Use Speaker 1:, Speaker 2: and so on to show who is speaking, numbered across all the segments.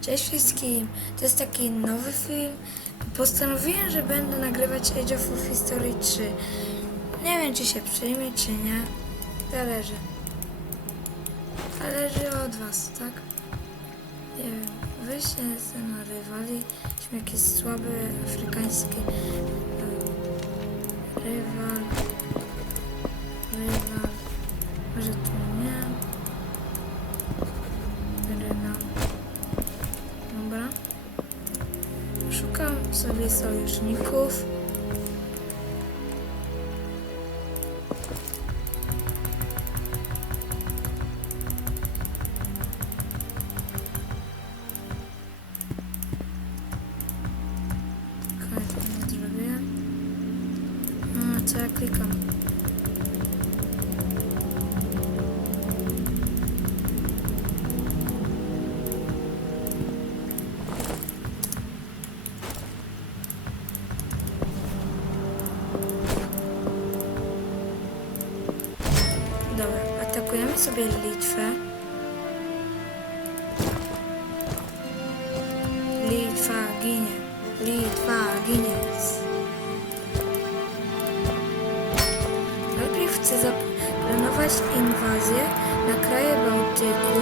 Speaker 1: Cześć wszystkim, to jest taki nowy film. Postanowiłem, że będę nagrywać Age of History 3. Nie wiem, czy się przyjmie, czy nie. Zależy. Zależy od was, tak? Nie wiem, weźcie na rywali. Weźmy jakieś słabe afrykańskie em, rywal. Rywal. Sobie sojuszników. Nie zrobię. A, co ja klikam? Sobie Litwę. Litwa ginie. Litwa ginie. Najpierw chcę zaplanować inwazję na kraje Bałtyku.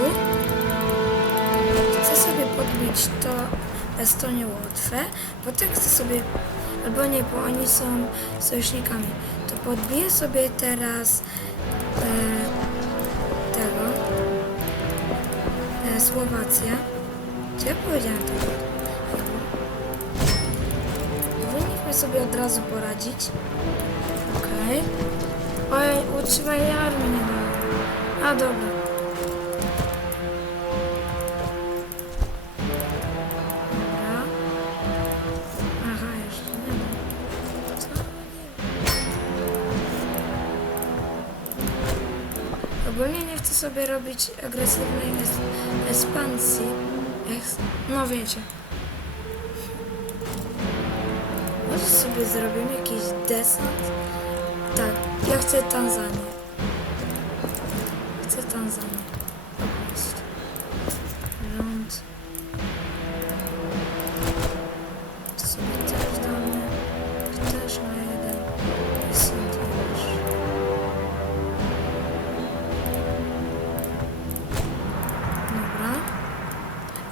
Speaker 1: Chcę sobie podbić to Estonię, Łotwę. Potem chcę sobie, albo nie, bo oni są sojusznikami. To podbiję sobie teraz e, Słowację. Czy ja powiedziałem tego? Powinniśmy sobie od razu poradzić. Okej. Oj, utrzymaj armię. A. Dobra. Chcę sobie robić agresywnej es- ekspansji. Eks- no wiecie. Może sobie zrobimy jakiś desant? Tak, ja chcę Tanzanię. Chcę Tanzanię. Rząd.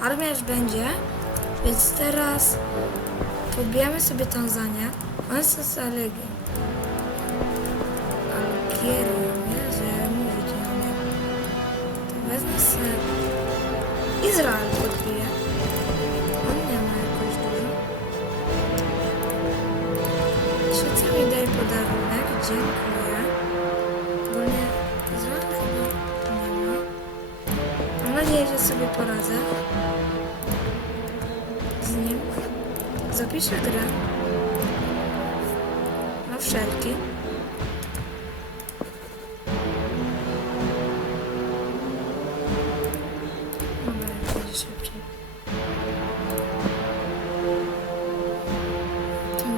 Speaker 1: Armia już będzie, więc teraz podbijamy sobie Tanzanię. One są z Alegi. Algierią, Jezu, ja mówić nie umiem. To wezmę sobie Izrael podbiję. On nie ma jakoś dużo. Szwecja mi daje podarunek, dziękuję. Ogólnie Izrael chyba nie ma. Mam nadzieję, że sobie poradzę Zapiszę grę. Na wszelki.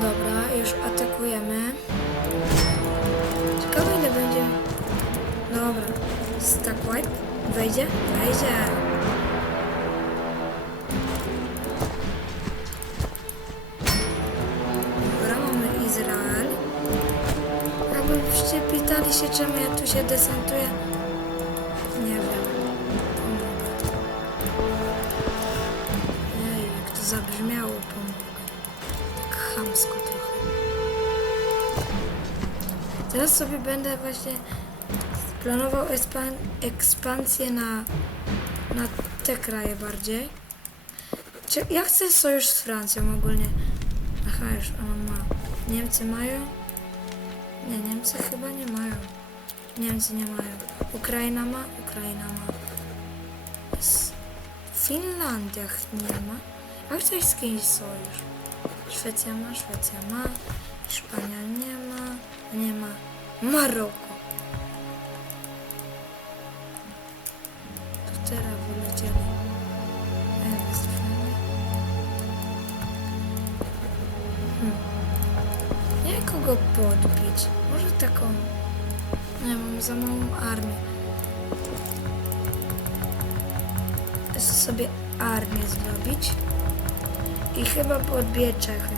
Speaker 1: Dobra, już atakujemy. Ciekawe ile będzie. Dobra. Stack. Wejdzie? Wejdzie. Się pytali się, czemu ja tu się desantuję. Nie wiem. Pomogę. Ej, jak to zabrzmiało, pomogę. Tak chamsko trochę. Teraz sobie będę właśnie planował ekspan ekspansję na, na te kraje bardziej. Ja chcę sojusz z Francją ogólnie. Aha, już ona ma. Niemcy mają? Nie, Niemcy chyba nie mają. Niemcy nie mają. Ukraina ma? Ukraina ma. Finlandia nie ma. A chcesz z kimś sojusz? Szwecja ma, Szwecja ma. Hiszpania nie ma. Nie ma. Maroko. To teraz Kogo podbić. Może taką. Nie mam za małą armię. sobie armię zrobić. I chyba podbiję Czechy.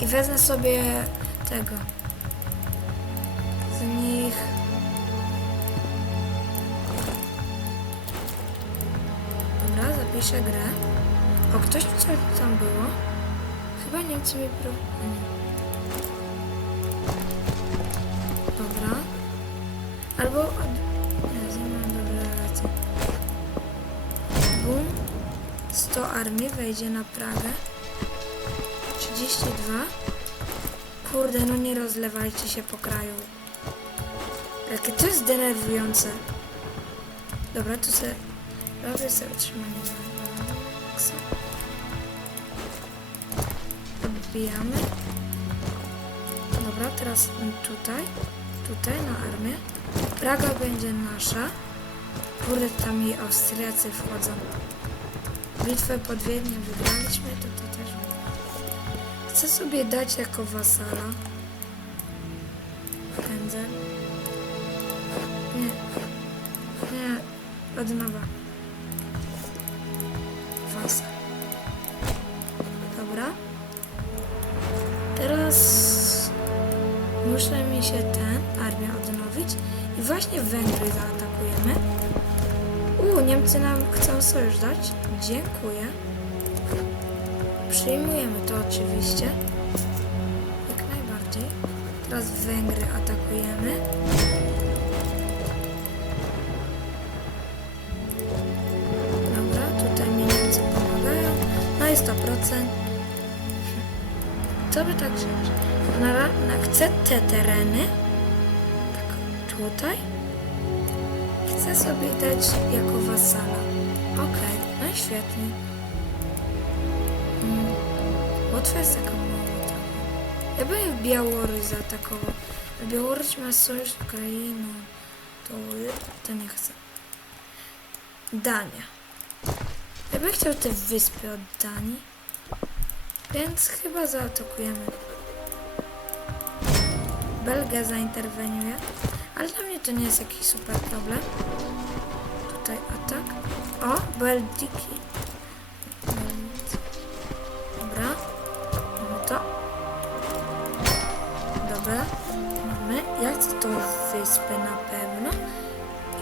Speaker 1: I wezmę sobie tego. Z nich... Dobra, zapiszę grę. O, ktoś coś tam było? Chyba Niemcy mi pro... Albo... nim mam dobre relacje. Bum. 100 armii wejdzie na Pragę. 32. Kurde, no nie rozlewajcie się po kraju. Jakie to jest denerwujące. Dobra, tu sobie... Robię sobie utrzymanie. Odbijamy. Dobra, teraz tutaj. Tutaj na armię. Praga będzie nasza. Kurde, tam i Austriacy wchodzą. Bitwę pod Wiedniem wygraliśmy, to to też wygra. Chcę sobie dać jako wasala. Pędzel. Nie. Nie. Od nowa. Wasal. Dobra. Teraz i właśnie Węgry zaatakujemy. U, Niemcy nam chcą sojusz dać. Dziękuję. Przyjmujemy to oczywiście. Jak najbardziej. Teraz Węgry atakujemy. Dobra, tutaj mi Niemcy pomagają. No i 100%. Co by tak wziąć? Na, na, chcę te tereny. Tutaj. Chcę sobie dać jako wasala. Okej, no i świetnie. Mm. Łotwa jest taka mała. Ja bym Białoruś zaatakował. Białoruś ma sojusz z Ukrainą. To, to nie chcę. Dania. Ja bym chciał te wyspy od Danii. Więc chyba zaatakujemy. Belgia zainterweniuje. Ale dla mnie to nie jest jakiś super problem. Tutaj atak. O, Beldiki. Beld- Dobra. Mamy to. Dobra. Mamy. Ja chcę tą wyspę na pewno.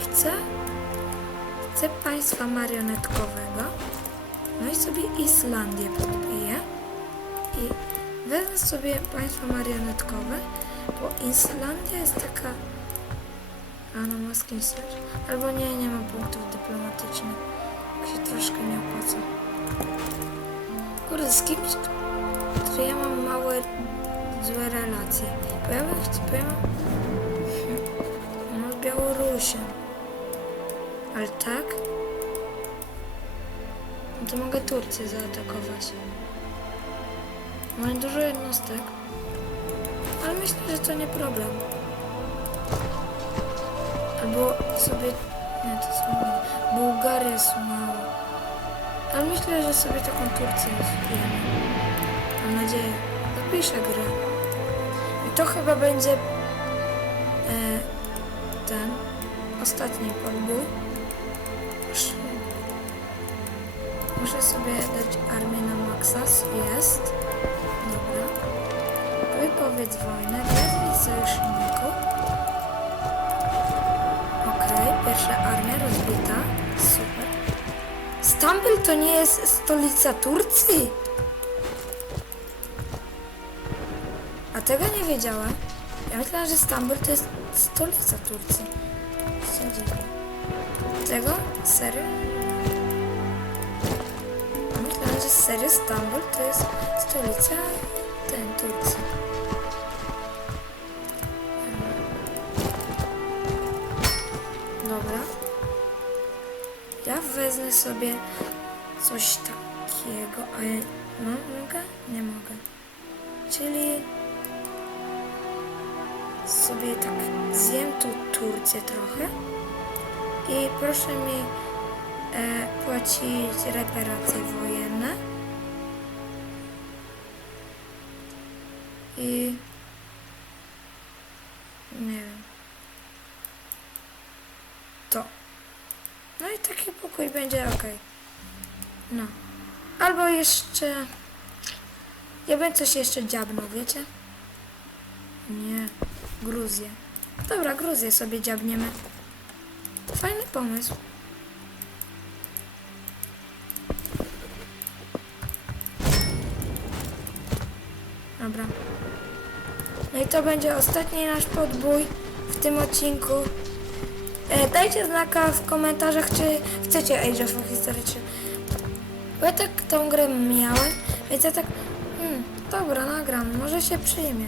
Speaker 1: Chcę... Chcę państwa marionetkowego. No i sobie Islandię podbiję. I wezmę sobie państwo marionetkowe, bo Islandia jest taka... A ma kimś sojusz? Albo nie, nie mam punktów dyplomatycznych. Tak się troszkę nie opłaca. Kurde, z kimś, który ja mam małe, złe relacje. Bo ja bym chciał. No z. Ale tak? No to mogę Turcję zaatakować. Mam dużo jednostek. Ale myślę, że to nie problem. Albo sobie... Nie, to są małe. Bułgaria jest mała. Ale myślę, że sobie taką Turcję zbijemy. Mam nadzieję. Zapiszę grę. I to chyba będzie... E, ten... Ostatni podbój. Muszę, sobie dać armię na maksas. Jest. Dobra. Wypowiedz wojnę. Wezwij sojuszników. Pierwsza armia rozbita. Super. Stambuł to nie jest stolica Turcji? A tego nie wiedziałem. Ja myślałam, że Stambuł to jest stolica Turcji. Co dziwne. Tego? Serio? Ja Myślałam, że serio Stambuł to jest stolica ten Turcji. Dobra. Ja wezmę sobie coś takiego, a ja... No, mogę? Nie mogę. Czyli sobie tak zjem tu Turcję trochę i proszę mi e, płacić reparacje wojenne i nie wiem to no i taki pokój będzie ok No. Albo jeszcze... Ja bym coś jeszcze dziabnął, wiecie? Nie. Gruzję. Dobra, Gruzję sobie dziabniemy. Fajny pomysł. Dobra. No i to będzie ostatni nasz podbój w tym odcinku. E, dajcie znaka w komentarzach, czy chcecie Age of History 3. Bo ja tak tą grę miałem, więc ja tak... Hmm, dobra, nagram, może się przyjmie.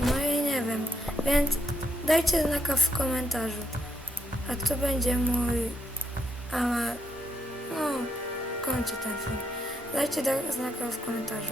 Speaker 1: No i nie wiem, więc dajcie znaka w komentarzu. A to będzie mój... A, no, kończę ten film. Dajcie da- znaka w komentarzu.